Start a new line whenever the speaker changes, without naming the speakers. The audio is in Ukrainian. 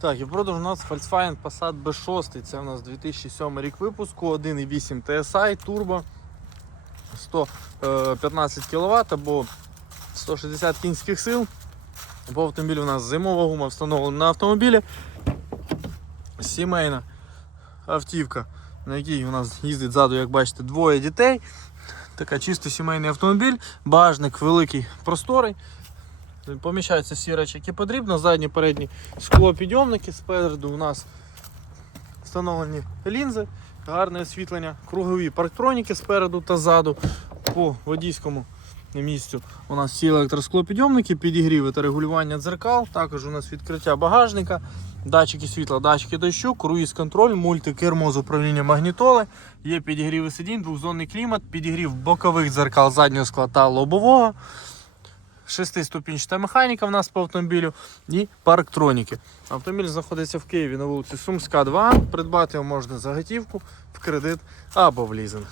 Так, і в продажу у нас Volkswagen Passat B6. Це у нас 2007 рік випуску, 1,8 TSI, турбо, 115 кВт або 160 кінських сил. По автомобілю у нас зимова гума встановлена на автомобілі. Сімейна автівка, на якій у нас їздить ззаду, як бачите, двоє дітей. Така чисто сімейний автомобіль, багажник великий, просторий. Поміщаються всі речі, які потрібно. Задні, передні склопідйомники. Спереду у нас встановлені лінзи, гарне освітлення, кругові парктроніки спереду та ззаду. По водійському місцю у нас всі електросклопідйомники, підігріви та регулювання дзеркал. Також у нас відкриття багажника, датчики світла, датчики дощу, круїз контроль, мультикермо з управління магнітоли. Є підігріви сидінь, двохзонний клімат, підігрів бокових дзеркал заднього скла та лобового. Шестиступінчата механіка в нас по автомобілю і парктроніки. Автомобіль знаходиться в Києві на вулиці Сумська, 2. Придбати його можна за готівку, в кредит або в лізинг.